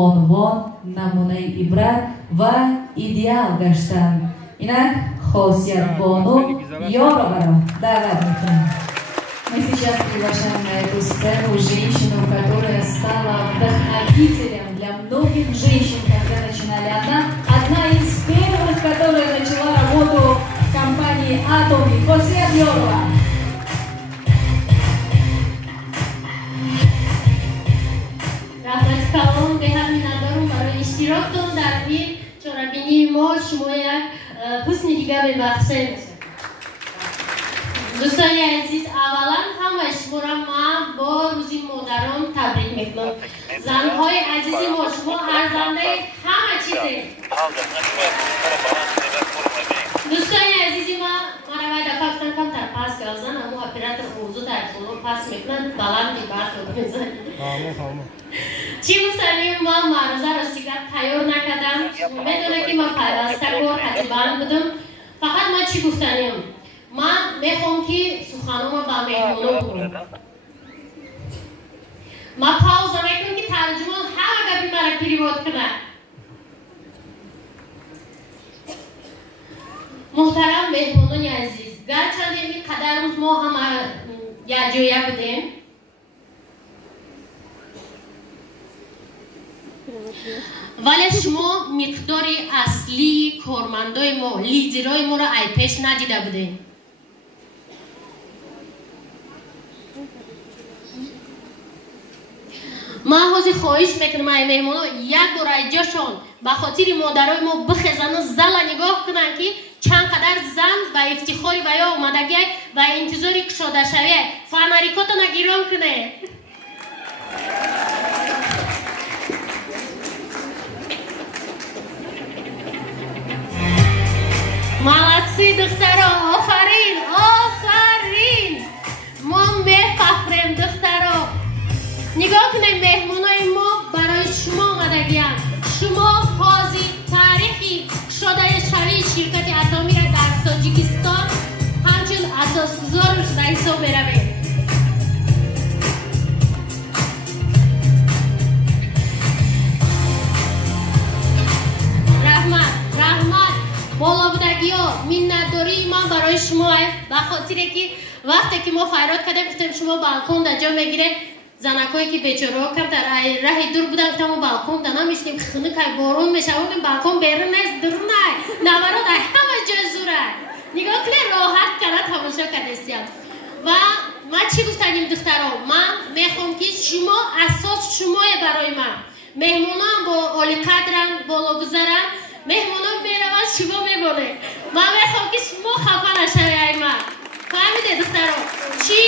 عنوان نمونه عبرت و ایدئال گشتند. اینک خاصیت بانو یارو برا دعوت میکنم. Мы сейчас приглашаем на эту сцену женщину, которая стала вдохновителем для многих женщин, когда начинали. Одна из первых, которая начала работу в компании «Атоми», Хосият Йорова. رحمت کلام به همین ندارم برای اشتراکتون در این چرابینی ما شما یک حسن دیگه ببخشید. دوستان عزیز، اولا همه شما را من با روزی مادران تبریک میکنم. زنهای عزیز ما، شما ارزنده همه چیزه. دوستان عزیز ما را دفعه کم تر پاس کردن، اما اپراتور موضوع در طول پاس میکنن بلندی برد رو بزنید. چی گفتنیم؟ من معروضه را سیگرت تیار نکردم. میدونه که من پیوسته کار حتیبان بودم. فقط من چی گفتنیم؟ من میخوام که سخنامو با مهمونو بگم. من پاوز میکنم که ترجمان همه گپی مرا پریواد کنه. محترم مهمونان عزیز، گرچند این قدر روز ما همه یک جایه بودیم، ولی شما مقدار اصلی کارمندای ما، لیدرای ما را ای پیش ندیده بودیم. من حاضر خواهش میکنم ای مهمانا یک بار ایجاشان به خاطر مادرای ما بخزن و زل نگاه کنن که چند قدر زن و افتخاری و یا اومدگی و انتظاری کشاده شویه فنریکاتو نگیران کنه. ملاتسی دخترها، آفرین آفرین، ما میفخریم دخترها. نگاه کنید مهمونای ما برای شما آمدگی‌اند. شما حاضر تاریخی شده شوی شرکت اتمی را در تاجیکستان همچون اساسگزارش به حساب بروید. رحمت بالا بودگی ها، منتداری من برای شما به خاطر که وقتی که ما فریاد کردیم گفتیم شما بالکن در جا میگیره، زنکایی که بیچاره‌ها کم در راه دور بودن که ما بالکن در نمیشتیم خونه که بارون میشه و بالکن بیرون نیست دور نه نورا در همه جای زوره. نگاه کنید راحت کنه تماشا کردید. و ما چی گفتیم دخترها؟ من میخوام که شما اساس شمای برای من. مهمونان با عالی قدرن، بالا گذارن، مهمونان میروند شما میبونه. من میخوام که شما خفه نشوید. من فهمیده دخترها چی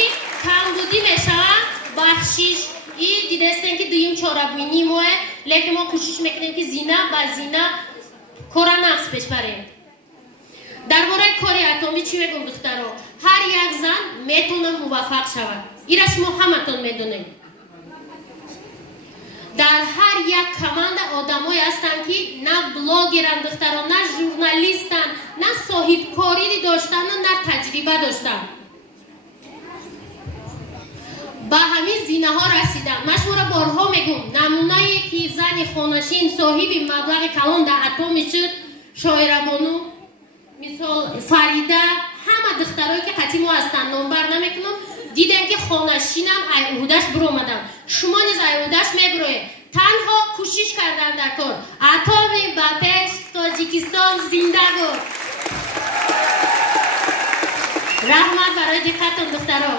کمبودی میشود؟ بخشیش این دیده استن که دویم چارابینی موه، لیکن ما کوشش میکنیم که زینه با زینه کار نقص پیش بریم. درباره کار اتمی چی میگم دخترها؟ هر یک زن میتونه موفق شود. اینا شما همتون میدونید. در هر یک کمند آدمایی هستن که نه بلاگرن دخترها، نه ژورنالیستن، نه صاحب کاری داشتن، نه تجربه داشتن. با همین زینه ها رسیدم. من شما را بارها میگم نمونه‌ای که زن خانشین صاحب مبلغ کلان در اتمی شد، شاعره بانو، مثال فریده، همه دخترایی که قطعی ما هستن نامبر نمیکنم، دیدن که خانشینم ایهودش برو آمدن. شما نیز ایهودش میبروید. تنها کوشش کردن در کار. اتمی با پیش تاجیکستان زنده بود. رحمت برای دقتتون دخترها.